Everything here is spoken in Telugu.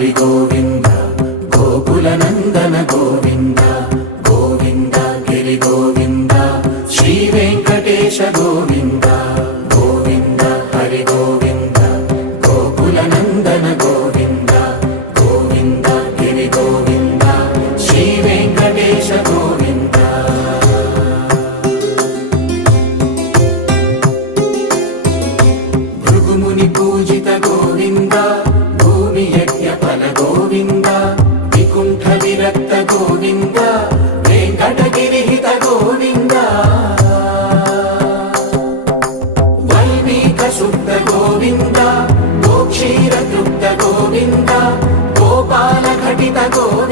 హరి గోవింద గోకుల నందన గోవింద గోవింద గిరి గోవింద శ్రీ వెంకటేశ గోవింద గోవింద హరి గోవింద గోకుల నందన గోవింద గోవింద గిరి గోవింద శ్రీ వెంకటేశ గోవింద భృగుముని పూజిత గోవింద భూమి యజ్ఞ ఫల గోవింద వికుంఠ విరక్త గోవింద వెంకటగిరిహిత గోవింద వైదిక శుద్ధ గోవింద గోక్షీర తృప్త గోవింద గోపాల ఘటిత గోవింద